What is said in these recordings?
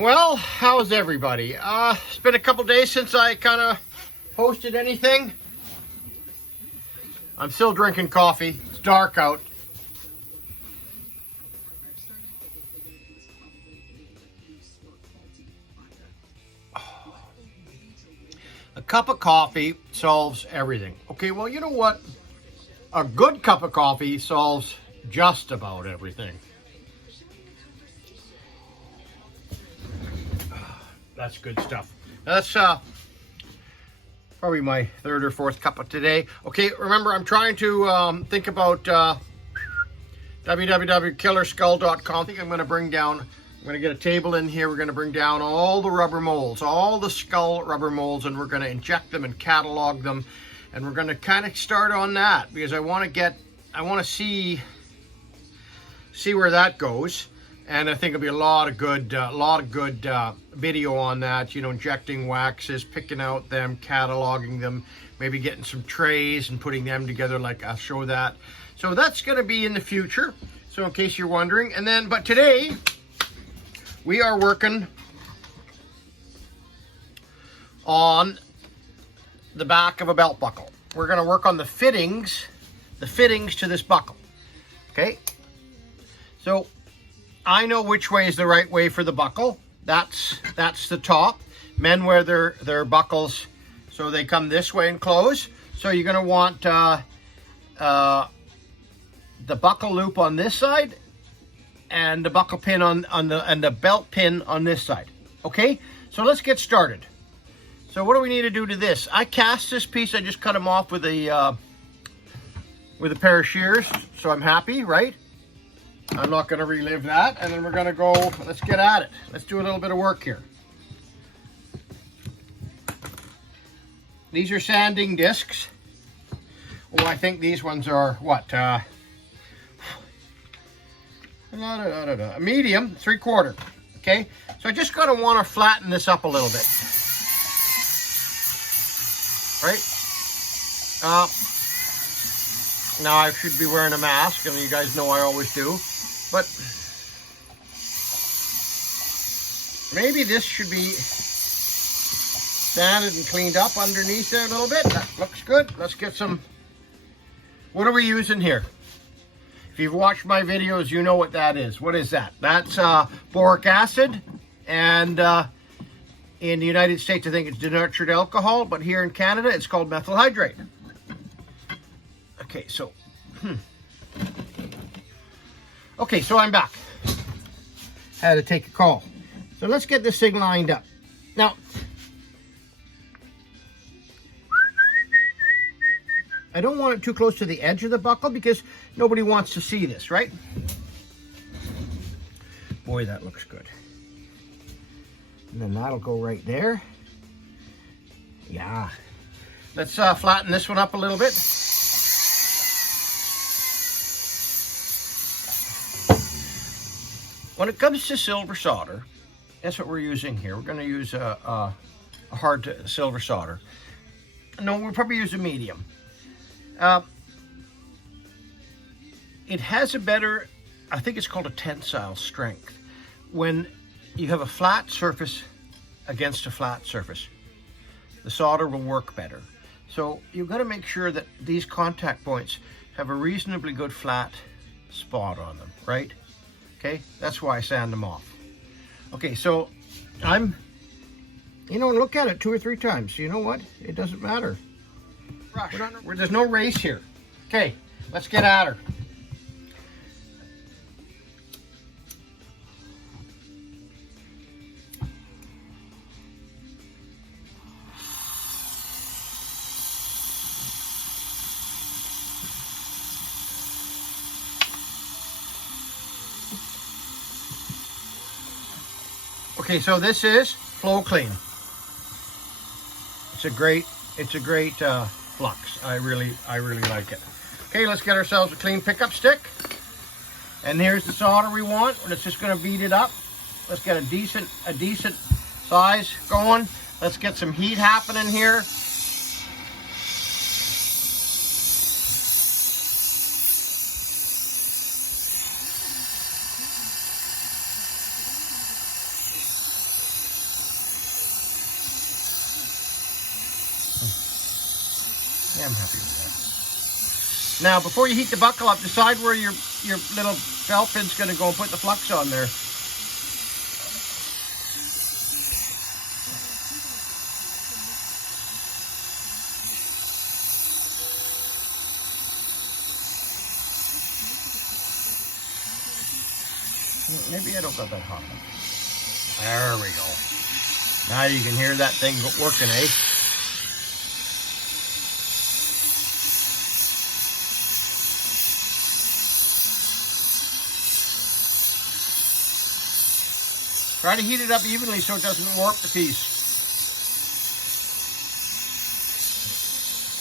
Well, how's everybody? It's been a couple days since I kind of posted anything. I'm still drinking coffee. It's dark out. A cup of coffee solves everything. Okay, well, you know what? A good cup of coffee solves just about everything. That's good stuff. That's probably my third or fourth cup of today. Okay, remember, I'm trying to think about www.killerskull.com. I think I'm going to get a table in here. We're going to bring down all the rubber molds, all the skull rubber molds, and we're going to inject them and catalog them. And we're going to kind of start on that because I want to see where that goes. And I think it'll be a lot of good video on that, you know, injecting waxes, picking out them, cataloging them, maybe getting some trays and putting them together, like I'll show that. So that's going to be in the future. So in case you're wondering. And then, but today we are working on the back of a belt buckle. We're going to work on the fittings to this buckle. Okay. So I know which way is the right way for the buckle. That's the top. Men wear their buckles so they come this way and close. So you're going to want the buckle loop on this side and the buckle pin on the belt pin on this side. Okay, so let's get started. So what do we need to do to this? I cast this piece. I just cut them off with a pair of shears. So I'm happy, right? I'm not going to relive that. And then we're going to go, let's get at it. Let's do a little bit of work here. These are sanding discs. Oh, I think these ones are what? A medium, 3/4. Okay, so I just going to want to flatten this up a little bit. Right? Now I should be wearing a mask, and you guys know I always do. But maybe this should be sanded and cleaned up underneath there a little bit. That looks good. Let's get some. What are we using here? If you've watched my videos, you know what that is. What is that? That's boric acid, and in the United States, I think it's denatured alcohol, but here in Canada, it's called methyl hydrate. Okay, so. Okay, so I'm back. Had to take a call. So let's get this thing lined up. Now, I don't want it too close to the edge of the buckle because nobody wants to see this, right? Boy, that looks good. And then that'll go right there. Yeah. Let's flatten this one up a little bit. When it comes to silver solder, that's what we're using here. We're going to use a hard silver solder. No, we'll probably use a medium. It has a better, I think it's called a tensile strength. When you have a flat surface against a flat surface, the solder will work better. So you've got to make sure that these contact points have a reasonably good flat spot on them, right? Okay, that's why I sand them off. Okay, so look at it 2 or 3 times. You know what? It doesn't matter. There's no race here. Okay, let's get at her. Okay, so this is Flow Clean. It's a great flux. I really like it. Okay, let's get ourselves a clean pickup stick. And here's the solder we want. It's just going to beat it up. Let's get a decent size going. Let's get some heat happening here. Yeah, I'm happy with that. Now, before you heat the buckle up, decide where your little belt pin's going to go and put the flux on there. Maybe I don't got that hot. There we go. Now you can hear that thing working, eh? Try to heat it up evenly so it doesn't warp the piece.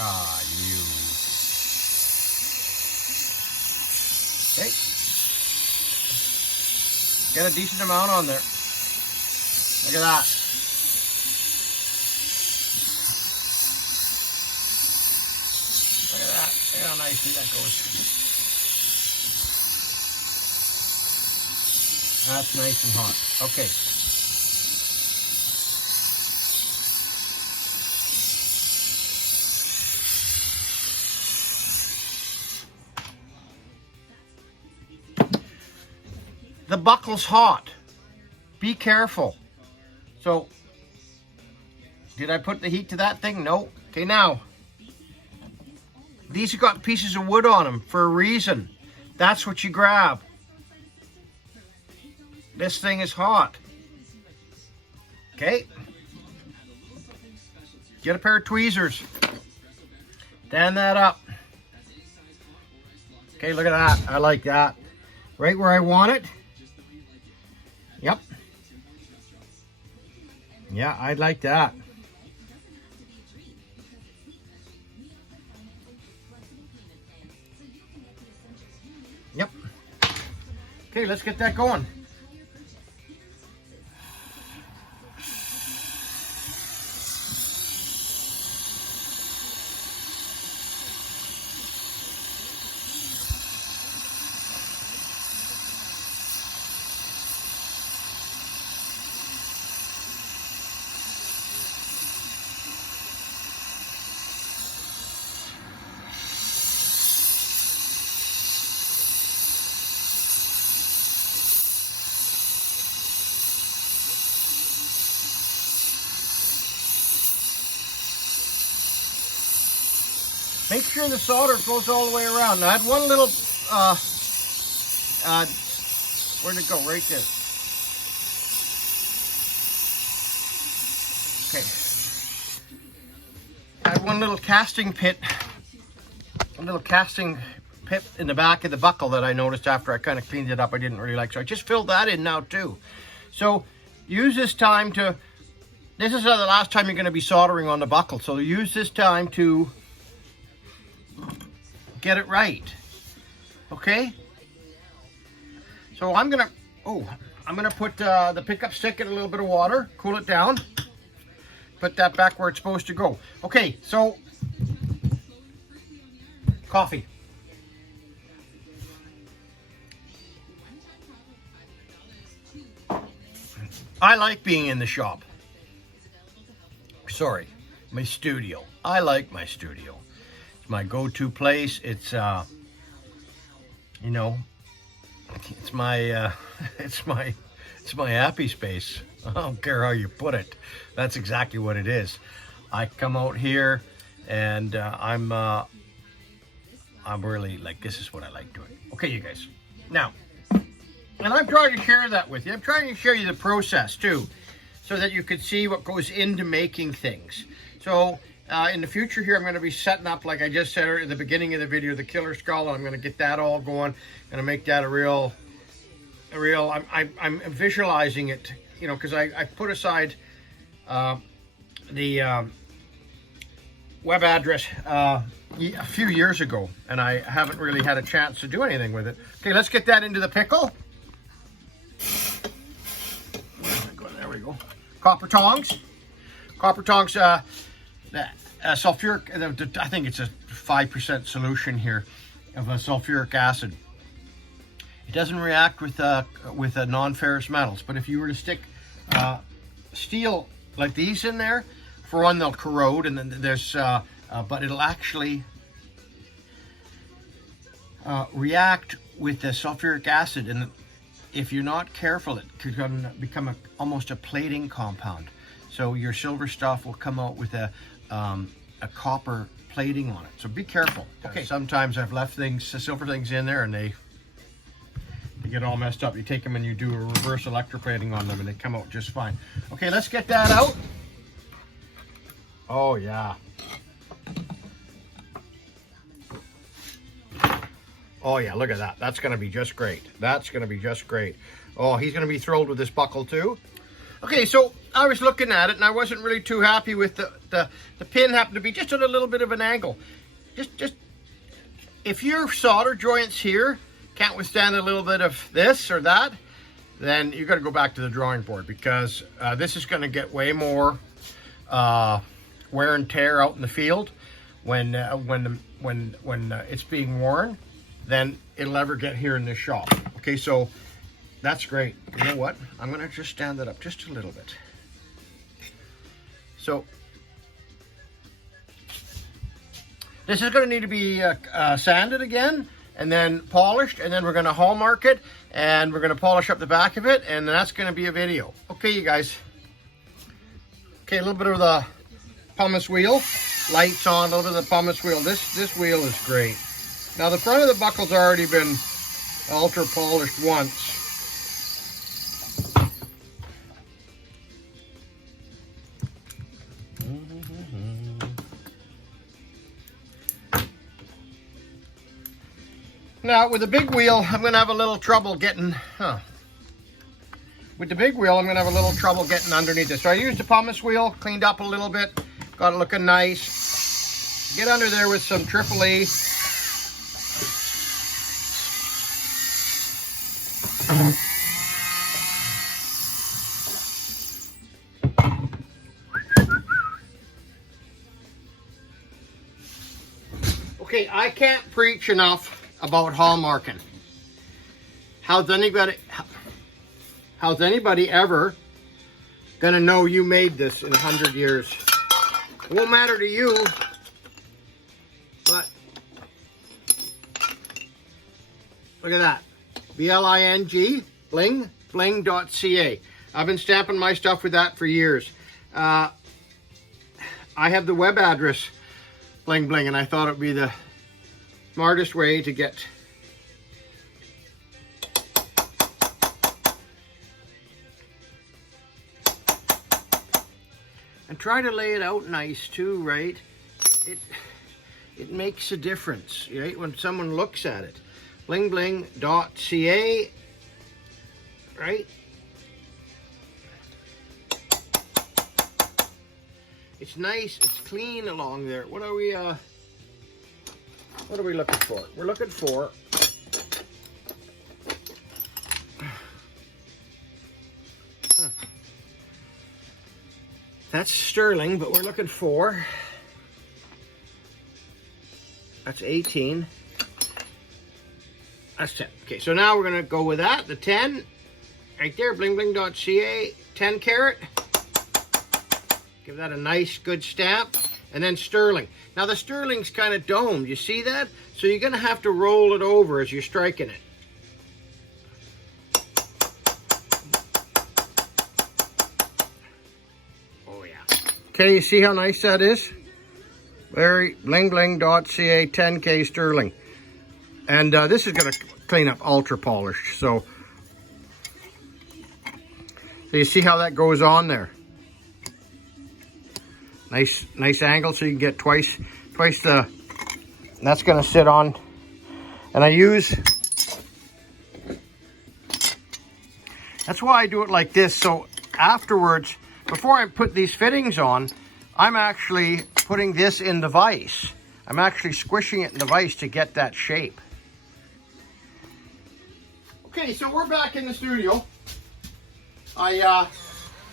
Ah, you. Okay. Get a decent amount on there. Look at that. Look at that. Look how nicely that goes. That's nice and hot. Okay. The buckle's hot. Be careful. So, did I put the heat to that thing? No. Okay, now, these have got pieces of wood on them for a reason. That's what you grab. This thing is hot. Okay. Get a pair of tweezers. Stand that up. Okay, look at that. I like that. Right where I want it. Yep. Yeah, I'd like that. Yep. Okay, let's get that going. Make sure the solder goes all the way around. Now, I had one little, where'd it go? Right there. Okay. I had one little casting pit, a little casting pit in the back of the buckle that I noticed after I kind of cleaned it up. I didn't really like, so I just filled that in now too. So use this time to, this is the last time you're going to be soldering on the buckle, so use this time to get it right. Okay, so I'm gonna put the pickup stick in a little bit of water, cool it down, put that back where it's supposed to go. Okay, so coffee. I like being in the shop. Sorry, my studio. I like my studio. My go-to place. It's you know, it's my it's my happy space. I don't care how you put it. That's exactly what it is. I come out here and I'm really like, this is what I like doing. Okay, you guys. Now, and I'm trying to share that with you. I'm trying to show you the process too, so that you can see what goes into making things. So in the future here, I'm going to be setting up, like I just said at the beginning of the video, the killer skull. And I'm going to get that all going. I'm going to make that a real. I'm visualizing it, you know, because I put aside the web address a few years ago, and I haven't really had a chance to do anything with it. Okay, let's get that into the pickle. There we go. Copper tongs. Copper tongs. Sulfuric, I think it's a 5% solution here of sulfuric acid. It doesn't react with non-ferrous metals, but if you were to stick steel like these in there, for one, they'll corrode, and then there's but it'll actually react with the sulfuric acid, and if you're not careful, it could become almost a plating compound. So your silver stuff will come out with a copper plating on it. So be careful. Okay. Sometimes I've left silver things in there, and they get all messed up. You take them and you do a reverse electroplating on them, and they come out just fine. Okay, let's get that out. Oh yeah. Oh yeah, look at that. That's gonna be just great. That's gonna be just great. Oh, he's gonna be thrilled with this buckle too. Okay, so I was looking at it and I wasn't really too happy with the pin. Happened to be just at a little bit of an angle. Just if your solder joints here can't withstand a little bit of this or that, then you got to go back to the drawing board, because this is going to get way more wear and tear out in the field when it's being worn than it'll ever get here in this shop. Okay, so that's great. You know what? I'm going to just stand it up just a little bit. So this is going to need to be sanded again, and then polished, and then we're going to hallmark it, and we're going to polish up the back of it, and that's going to be a video. Okay, you guys. Okay, a little bit of the pumice wheel. Lights on, a little bit of the pumice wheel. This wheel is great. Now the front of the buckle's already been ultra polished once. Now with the big wheel, I'm going to have a little trouble getting, With the big wheel, I'm going to have a little trouble getting underneath this. So I used the pumice wheel, cleaned up a little bit, got it looking nice. Get under there with some Triple E. Okay, I can't preach enough about hallmarking. How's anybody ever gonna know you made this in 100 years? It won't matter to you, but look at that. B-L-I-N-G, bling.ca. I've been stamping my stuff with that for years. I have the web address bling bling, and I thought it would be the smartest way to get and try to lay it out nice too, right? It makes a difference, right, when someone looks at it. Bling.ca, right? It's nice, it's clean along there. What are we looking for? We're looking for that's sterling, but we're looking for, that's 18. That's 10. Okay, so now we're gonna go with that, the 10, right there, bling.ca, 10 carat. Give that a nice, good stamp. And then sterling. Now the sterling's kind of domed, you see that? So you're gonna have to roll it over as you're striking it. Oh yeah. Okay, you see how nice that is? Very bling.ca 10K sterling. And this is gonna clean up ultra polished. So you see how that goes on there? Nice angle, so you can get twice the, and that's gonna sit on. And I use, that's why I do it like this. So afterwards, before I put these fittings on, I'm actually putting this in the vise. I'm actually squishing it in the vise to get that shape. Okay, so we're back in the studio.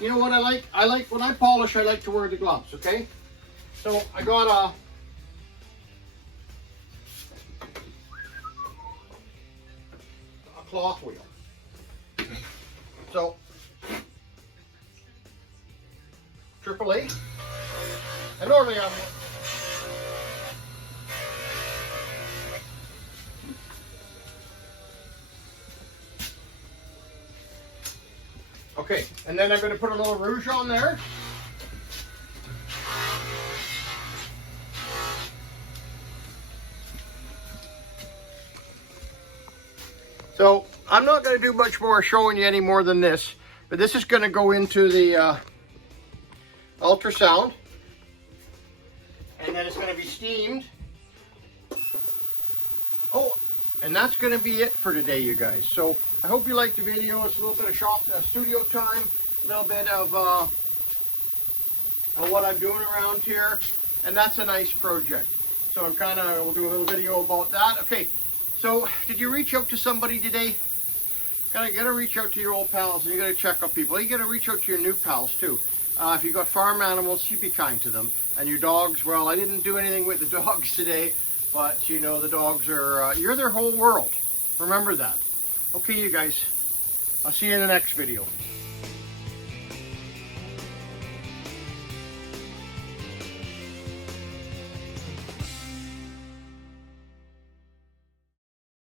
You know what I like? I like, when I polish, I like to wear the gloves, okay? So I got a cloth wheel. So, Triple E. And normally Okay, and then I'm going to put a little rouge on there. So I'm not going to do much more showing you any more than this, but this is going to go into the ultrasound, and then it's going to be steamed. Oh, and that's going to be it for today, you guys. So I hope you liked the video. It's a little bit of studio time, a little bit of what I'm doing around here, and that's a nice project. So I'm we'll do a little video about that. Okay, so did you reach out to somebody today? Gotta reach out to your old pals, and you gotta check up people. You gotta reach out to your new pals too. If you've got farm animals, you be kind to them. And your dogs, well, I didn't do anything with the dogs today, but you know, the dogs are, you're their whole world. Remember that. Okay, you guys, I'll see you in the next video.